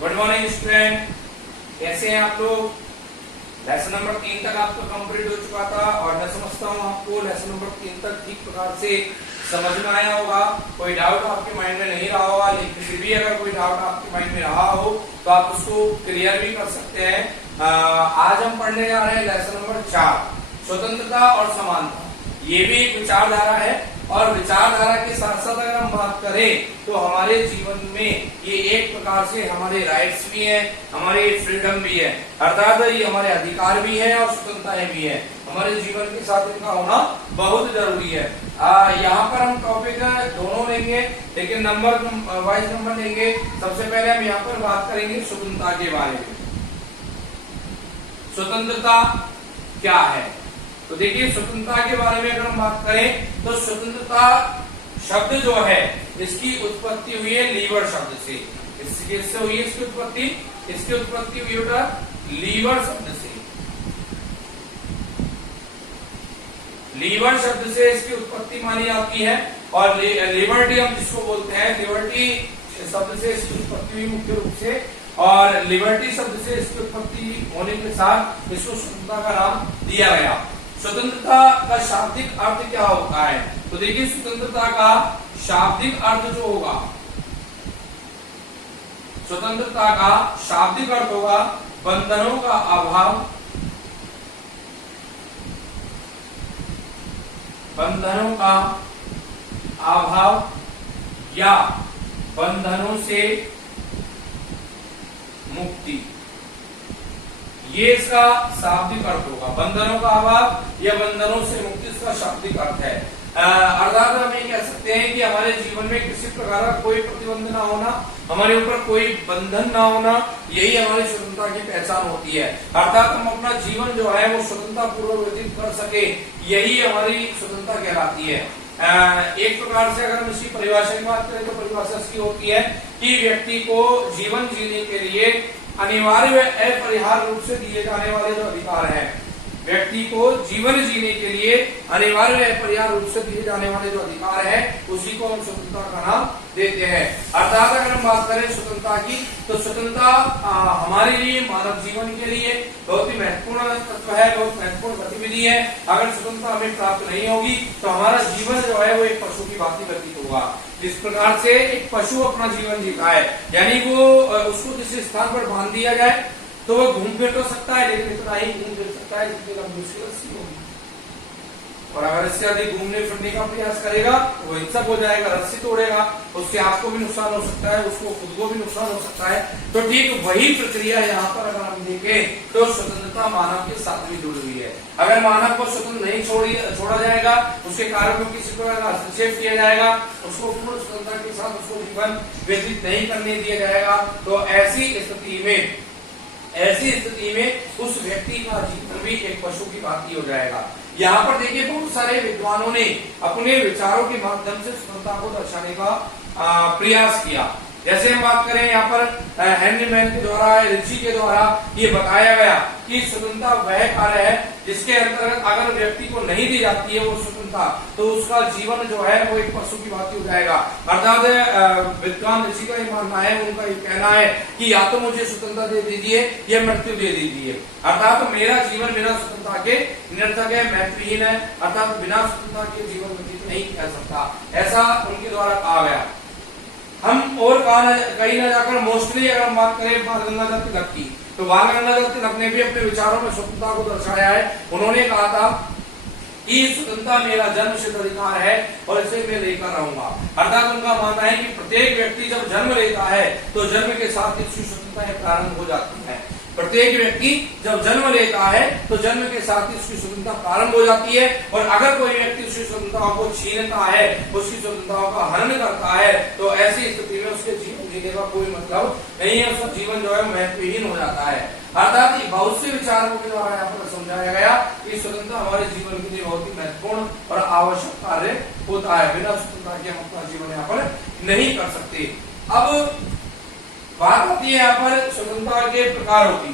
Good morning student, कैसे हैं आप लोग। लेसन नंबर 3 तक आपका कंप्लीट हो चुका था और मैं समझता हूँ आपको लेसन नंबर 3 तक ठीक प्रकार से समझ में आया होगा। कोई डाउट आपके माइंड में नहीं रहा होगा, लेकिन फिर भी अगर कोई डाउट आपके माइंड में रहा हो तो आप उसको क्लियर भी कर सकते हैं। आज हम पढ़ने जा रहे हैं लेसन नंबर 4, स्वतंत्रता और समानता। ये भी एक विचारधारा है और विचारधारा के साथ साथ अगर हम बात करें तो हमारे जीवन में ये एक प्रकार से हमारे राइट्स भी हैं, हमारे फ्रीडम भी है, अर्थात ये हमारे अधिकार भी है और स्वतंत्रताएं भी है। हमारे जीवन के साथ इनका होना बहुत जरूरी है। यहाँ पर हम टॉपिक दोनों लेंगे, लेकिन नंबर वाइज नंबर लेंगे। सबसे पहले हम यहाँ पर बात करेंगे स्वतंत्रता के बारे में। स्वतंत्रता क्या है? तो देखिए, स्वतंत्रता के बारे में अगर हम बात करें तो स्वतंत्रता शब्द जो है इसकी उत्पत्ति हुई है लीवर शब्द से। इससे हुई है इसकी उत्पत्ति हुई है लीवर शब्द से। लीवर शब्द से इसकी उत्पत्ति मानी जाती है और लिबर्टी हम जिसको बोलते हैं, लिबर्टी शब्द से इसकी उत्पत्ति हुई मुख्य रूप से, और लिबर्टी शब्द से इसकी उत्पत्ति होने के साथ इसको स्वतंत्रता का नाम दिया गया। स्वतंत्रता का शाब्दिक अर्थ क्या होता है? तो देखिए, स्वतंत्रता का शाब्दिक अर्थ जो होगा, स्वतंत्रता का शाब्दिक अर्थ होगा बंधनों का अभाव, बंधनों का अभाव या बंधनों से मुक्ति। ये इसका शाब्दिक अर्थ होगा, बंधनों का अभाव या बंधनों से मुक्ति इसका शाब्दिक अर्थ है। अर्थात हम ये कह सकते हैं कि हमारे जीवन में किसी प्रकार का कोई प्रतिबंध ना होना, हमारे ऊपर कोई बंधन ना होना, यही हमारी स्वतंत्रता की पहचान होती है। अर्थात हम अपना जीवन जो है वो स्वतंत्रता पूर्वक व्यतीत कर सके, यही हमारी स्वतंत्रता कहलाती है। एक प्रकार से अगर हम इसकी परिभाषा की बात करें तो परिभाषा इसकी होती है कि व्यक्ति को जीवन जीने के लिए अनिवार्य व अपरिहार्य रूप से दिए जाने वाले जो अधिकार हैं, व्यक्ति को जीवन जीने के लिए अनिवार्य व अपरिहार्य रूप से दिए जाने वाले जो अधिकार है उसी को हम स्वतंत्रता का नाम देते हैं। अर्थात अगर हम बात करें स्वतंत्रता की तो स्वतंत्रता हमारे लिए, मानव जीवन के लिए बहुत ही महत्वपूर्ण तत्व है, बहुत महत्वपूर्ण गतिविधि है। अगर स्वतंत्रता हमें प्राप्त नहीं होगी तो हमारा जीवन जो है वो एक पशु की भांति व्यतीत होगा। जिस प्रकार से एक पशु अपना जीवन जीता है, यानी वो उसको किसी स्थान पर बांध दिया जाए तो वो घूम फिर तो सकता है, लेकिन इतना ही घूम फिर सकता है जितनी लंबी उसकी रस्सी होगी। और अगर इससे अधिक घूमने फिरने का प्रयास करेगा वो हिंसक हो जाएगा, रस्सी तोड़ेगा, उससे आपको भी नुकसान हो सकता है, उसको खुद को भी नुकसान हो सकता है। तो ठीक वही प्रक्रिया यहाँ पर अगर हम देखें तो स्वतंत्रता मानव के साथ भी जुड़ी हुई है। अगर मानव को स्वतंत्र नहीं छोड़ा जाएगा, उसके कार्य में किसी प्रकार का हस्तक्षेप किया जाएगा, उसको पूर्ण स्वतंत्रता के साथ उसको जीवन व्यतीत नहीं करने दिया जाएगा, तो ऐसी स्थिति में उस व्यक्ति का जीवन भी एक पशु की भांति हो जाएगा। यहाँ पर देखिए, बहुत सारे विद्वानों ने अपने विचारों के माध्यम से स्वतंत्रता को दर्शाने का प्रयास किया। जैसे हम बात करें यहाँ पर हेनरी मैन के द्वारा, रिची के द्वारा ये बताया गया कि स्वतंत्रता वह कार्य है जिसके अंतर्गत अगर व्यक्ति को नहीं दी जाती है वो स्वतंत्रता, तो उसका जीवन जो है वो एक पशु की भांति हो जाएगा। अर्थात विद्वान ऋषि का ये मानना है, उनका ये कहना है कि या तो मुझे स्वतंत्रता दे दीजिए या मृत्यु दे दीजिए। अर्थात मेरा जीवन बिना स्वतंत्रता के निरर्थक है, महत्वहीन है, अर्थात बिना स्वतंत्रता के जीवन व्यतीत नहीं कर सकता, ऐसा उनके द्वारा कहा गया। हम और कहीं न जाकर मोस्टली अगर हम बात करें बाल गंगाधर तिलक की, तो बाल गंगाधर तिलक ने भी अपने विचारों में स्वतंत्रता को दर्शाया है। उन्होंने कहा था कि स्वतंत्रता मेरा जन्मसिद्ध अधिकार है और इसे मैं लेकर रहूंगा। अर्थात उनका मानना है कि प्रत्येक व्यक्ति जब जन्म लेता है तो जन्म के साथ ही स्वतंत्रता प्रारंभ हो जाती है। प्रत्येक व्यक्ति जब जन्म लेता है तो जन्म के साथ ही उसकी स्वतंत्रता प्रारंभ हो जाती है, और अगर कोई व्यक्ति उसकी स्वतंत्रताओं को छीनता है, उसकी स्वतंत्रताओं का हनन करता है, तो ऐसी स्थिति में उसके जीवन जीने का कोई मतलब नहीं है, उसका जीवन जो है महत्वहीन हो जाता है। अर्थात बहुत से विचारों के द्वारा यहाँ पर समझाया गया कि स्वतंत्रता हमारे जीवन के लिए बहुत ही महत्वपूर्ण और आवश्यक कार्य होता है। बिना स्वतंत्रता के हम अपना जीवन यहाँ पर नहीं कर सकते। अब बात आती है यहाँ पर स्वतंत्रता के प्रकारों की।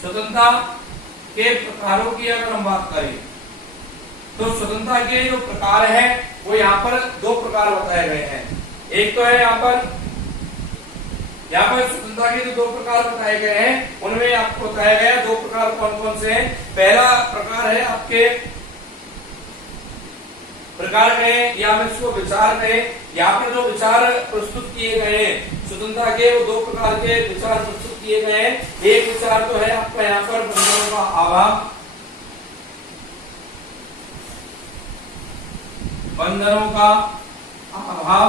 स्वतंत्रता के प्रकारों की अगर हम बात करें तो स्वतंत्रता के जो प्रकार है वो यहाँ पर दो प्रकार बताए गए हैं। एक तो है यहाँ पर स्वतंत्रता के जो दो प्रकार बताए गए हैं, उनमें आपको बताया गया दो प्रकार कौन कौन से हैं। पहला प्रकार है आपके प्रकार कहें या हम इसको विचार कहें, यहाँ पर जो विचार प्रस्तुत किए गए हैं स्वतंत्रता के, वो दो प्रकार के विचार प्रस्तुत किए गए हैं। एक विचार तो है आपका यहाँ पर बंधनों का अभाव, बंधनों का अभाव,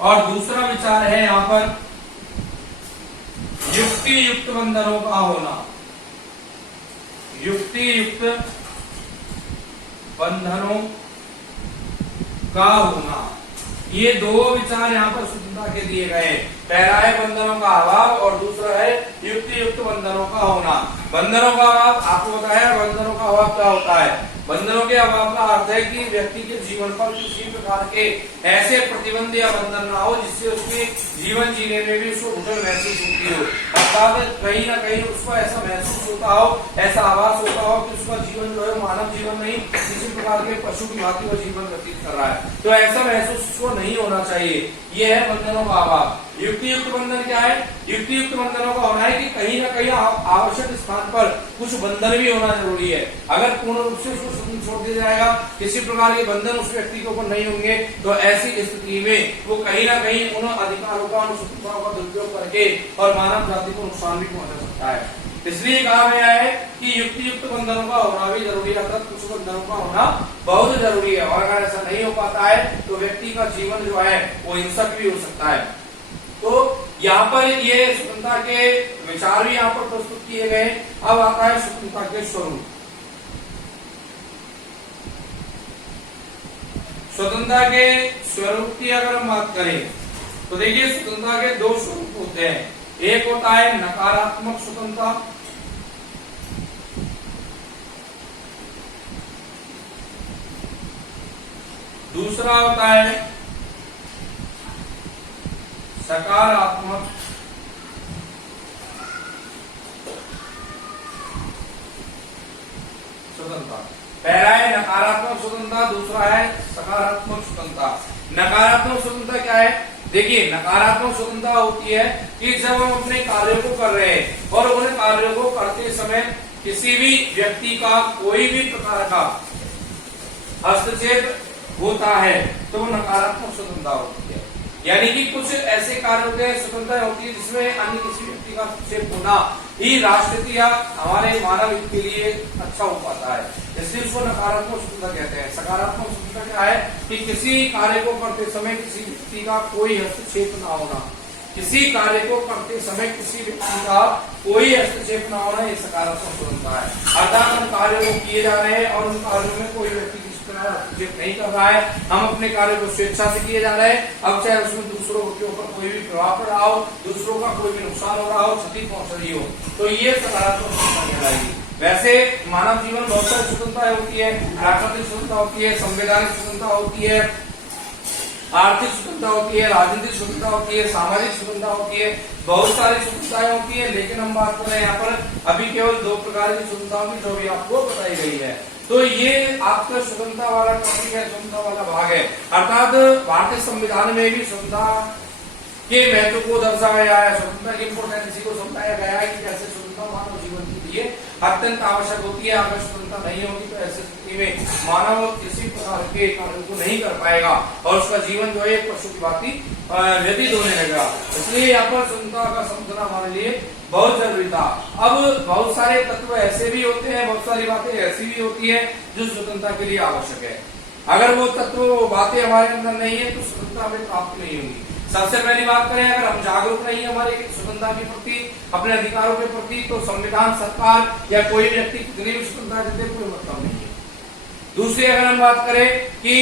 और दूसरा विचार है यहाँ पर युक्ति युक्त बंधनों का होना, युक्ति युक्त बंधनों का होना। ये दो विचार यहाँ पर स्वतंत्रता के दिए गए। पहला है बंधनों का अभाव और दूसरा है युक्ति युक्त बंधनों का होना। बंधनों का अभाव आपको बताया, बंधनों का अभाव क्या होता है। बंधनों के अभाव का अर्थ है कि व्यक्ति के जीवन पर किसी प्रकार के ऐसे प्रतिबंध या बंधन ना हो जिससे उसके जीवन जीने में भी उसको घुटन महसूस होती हो, अर्थात कहीं ना कहीं उसको ऐसा महसूस होता हो, ऐसा आभास होता हो कि उसका जीवन जो है मानव जीवन नहीं, किसी प्रकार के पशु की भांति वो जीवन व्यतीत कर रहा है। तो ऐसा महसूस उसको नहीं होना चाहिए। ये है बंधनों का अभाव। युक्ति युक्त बंधन क्या है? युक्ति युक्त बंधनों का होना है कि कहीं ना कहीं आवश्यक स्थान पर कुछ बंधन भी होना जरूरी है। अगर पूर्ण रूप से उसको स्वतंत्र छोड़ दिया जाएगा, किसी प्रकार के बंधन उस व्यक्ति के ऊपर नहीं होंगे, तो ऐसी स्थिति में वो कहीं ना कहीं उन अधिकारों का, उन स्वतंत्रताओं का दुरुपयोग करके और मानव जाति को नुकसान भी पहुंचा सकता है। इसलिए कहा गया है कि युक्ति युक्त बंधनों का होना भी जरूरी है, अर्थात कुछ बंधनों का होना बहुत जरूरी है। और अगर ऐसा नहीं हो पाता है तो व्यक्ति का जीवन जो है वो हिंसक भी हो सकता है। तो यहाँ पर ये स्वतंत्रता के विचार भी यहाँ पर प्रस्तुत किए गए। अब आता है स्वतंत्रता के स्वरूप। स्वतंत्रता के स्वरूप की अगर हम बात करें तो देखिए स्वतंत्रता के दो स्वरूप होते हैं। एक होता है नकारात्मक स्वतंत्रता, दूसरा होता है सकारात्मक स्वतंत्रता। पहला है नकारात्मक स्वतंत्रता, दूसरा है सकारात्मक स्वतंत्रता। नकारात्मक स्वतंत्रता क्या है? देखिए नकारात्मक स्वतंत्रता होती है कि जब हम अपने कार्यों को कर रहे हैं और उन कार्यों को करते समय किसी भी व्यक्ति का कोई भी प्रकार का हस्तक्षेप होता है तो वो नकारात्मक स्वतंत्रता होती है। यानी कि कुछ ऐसे कार्य होते हैं, स्वतंत्रता होती है जिसमें अन्य किसी व्यक्ति का हस्तक्षेप होना ही राष्ट्र या हमारे मानव हित के लिए अच्छा हो पाता है, इसलिए उसको नकारात्मक स्वतंत्रता कहते हैं। सकारात्मक स्वतंत्रता क्या है कि किसी कार्य को करते समय किसी व्यक्ति का कोई हस्तक्षेप ना होना, किसी कार्य को करते समय किसी व्यक्ति का कोई हस्तक्षेप ना होना, ये सकारात्मक स्वतंत्रता है। अर्थात हम कार्यों को किए जा रहे हैं और उन कार्यों में कोई व्यक्ति हस्तक्षेप नहीं कर रहा है, हम अपने कार्य को स्वेच्छा से किए जा रहे हैं। अब चाहे उसमें दूसरों के ऊपर कोई भी प्रभाव पड़ रहा हो, दूसरों का कोई भी नुकसान हो रहा हो, क्षति पहुंच रही हो, तो ये सकारात्मक स्वतंत्रता कहलाएगी। वैसे मानव जीवन बहुत सारी स्वतंत्रता होती है, प्राकृतिक स्वतंत्रता होती है, संवैधानिक स्वतंत्रता होती है, आर्थिक स्वतंत्रता होती है, राजनीतिक स्वतंत्रता होती है, सामाजिक स्वतंत्रता होती है, बहुत सारी स्वतंत्रताएं होती है। लेकिन हम बात कर रहे हैं यहाँ पर अभी केवल दो प्रकार की स्वतंत्रताओं की जो भी आपको बताई गई है। तो ये आपका स्वतंत्रता वाला टॉपिक है, स्वतंत्रता वाला भाग है। अर्थात भारतीय संविधान में भी स्वतंत्रता के महत्व को दर्शाया गया है, स्वतंत्रता की इंपोर्टेंस को समझाया गया है कि कैसे स्वतंत्रता मानव जीवन के लिए अत्यंत आवश्यक होती है। अगर स्वतंत्रता नहीं होगी तो ऐसी स्थिति में मानव किसी प्रकार के कार्य को नहीं कर पाएगा और उसका जीवन जो है पशु की भांति व्यतीत होने लगेगा। इसलिए यहाँ पर स्वतंत्रता का समझना हमारे लिए बहुत जरूरी था। अब बहुत सारे तत्व ऐसे भी होते हैं, बहुत सारी बातें ऐसी भी होती है जो स्वतंत्रता के लिए आवश्यक है। अगर वो तत्व बातें हमारे अंदर नहीं है तो स्वतंत्रता हमें प्राप्त नहीं होगी। सबसे पहली बात करें, अगर हम जागरूक नहीं है हमारे स्वतंत्रता के प्रति, अपने अधिकारों के प्रति, तो संविधान, सरकार या कोई व्यक्ति कितनी भी स्वतंत्रता देते कोई मतलब नहीं है। दूसरी अगर हम बात करें कि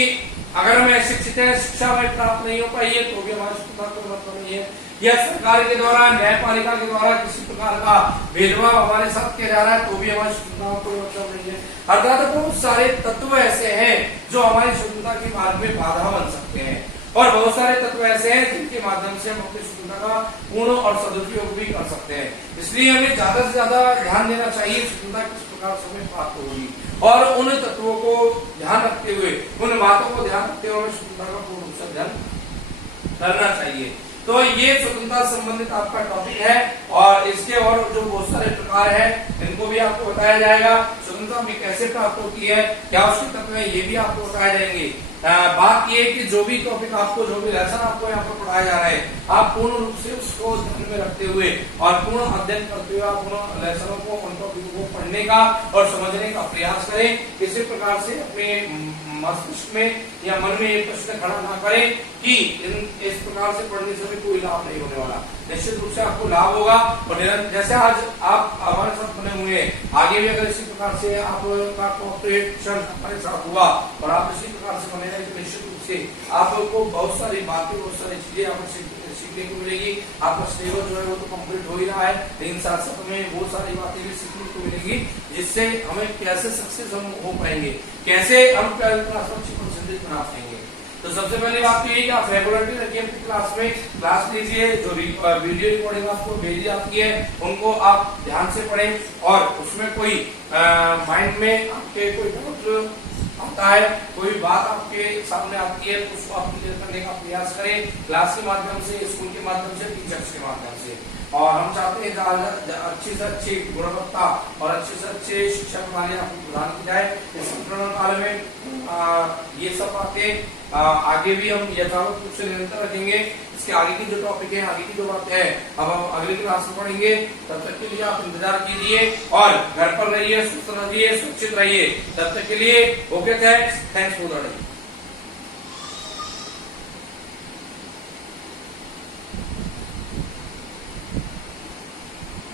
अगर हम अशिक्षित हैं, शिक्षा हमें प्राप्त नहीं हो पाई है तो भी हमारी स्वतंत्रता कोई मतलब नहीं है। या सरकार के द्वारा, न्यायपालिका के द्वारा किसी प्रकार का भेदभाव हमारे साथ किया जा रहा है तो भी हमारी स्वतंत्रता कोई मतलब नहीं है। अर्थात बहुत सारे तत्व ऐसे हैं जो हमारी स्वतंत्रता के मार्ग में बाधा बन सकते हैं और बहुत सारे तत्व ऐसे हैं जिनके माध्यम से हम अपनी स्वतंत्रता का पूर्ण और सदुपयोग भी कर सकते हैं। इसलिए हमें ज्यादा से ज्यादा ध्यान देना चाहिए स्वतंत्रता किस प्रकार से हमें प्राप्त होगी और उन तत्वों को ध्यान रखते हुए, उन बातों को ध्यान रखते हुए स्वतंत्रता का पूर्ण रूप से ध्यान करना चाहिए। तो ये स्वतंत्रता संबंधित आपका टॉपिक है और इसके और जो बहुत सारे प्रकार हैं इनको भी आपको बताया जाएगा। स्वतंत्रता में कैसे प्राप्त होती है, क्या उसके तत्व है, ये भी आपको बताए जाएंगे। बात ये है कि जो भी टॉपिक आपको, जो भी लेसन आपको यहाँ पर पढ़ाया जा रहा है, आप पूर्ण रूप से उसको ध्यान में रखते हुए और पूर्ण अध्ययन करते हुए आप उन लेसनों को, उन टॉपिकों को पढ़ने का और समझने का प्रयास करें। किसी प्रकार से अपने मस्तिष्क में या मन में ये प्रश्न खड़ा ना करें कि इस प्रकार से पढ़ने से भी कोई लाभ नहीं होने वाला। निश्चित रूप से आपको लाभ होगा और जैसे आज आप हमारे साथ बने हुए हैं, आगे भी अगर इसी प्रकार से आपका कॉपरेशन हमारे साथ हुआ और आप इसी प्रकार से बने रहे तो निश्चित रूप से आपको बहुत सारी बातें, बहुत सारी चीजें आपको सीखने को मिलेगी। आपका सिलेबस जो है वो तो कंप्लीट हो ही रहा है, लेकिन साथ साथ हमें बहुत सारी बातें भी सीखने को मिलेगी जिससे हमें कैसे सक्सेस हम हो पाएंगे, कैसे हम परसेंटेज बना पाएंगे। तो सबसे पहले बात तो ये कि आप रेगुलरली रखिए अपनी क्लास में, क्लास लीजिए, जो वीडियो रिकॉर्डिंग आपको भेजी जाती है उनको आप ध्यान से पढ़ें और उसमें कोई माइंड में आपके कोई डाउट आता है, कोई बात आपके सामने आती है तो उसको आप क्लियर करने का प्रयास करें, क्लास के माध्यम से, स्कूल के माध्यम से, टीचर्स के माध्यम से। और हम चाहते हैं अच्छी से अच्छी गुणवत्ता और अच्छे से अच्छे शिक्षा प्रणाली आपको प्रदान की जाए। इस कोरोना काल में ये सब बातें आगे भी हम यथावत रूप से निरंतर रखेंगे। इसके आगे की जो टॉपिक है, आगे की जो बातें हैं, अब हम अगली क्लास में पढ़ेंगे। तब तक के लिए आप इंतजार कीजिए और घर पर रहिए, सुस्त रहिए, सुरक्षित रहिए। तब तक के लिए ओके, थैंक्स फॉर द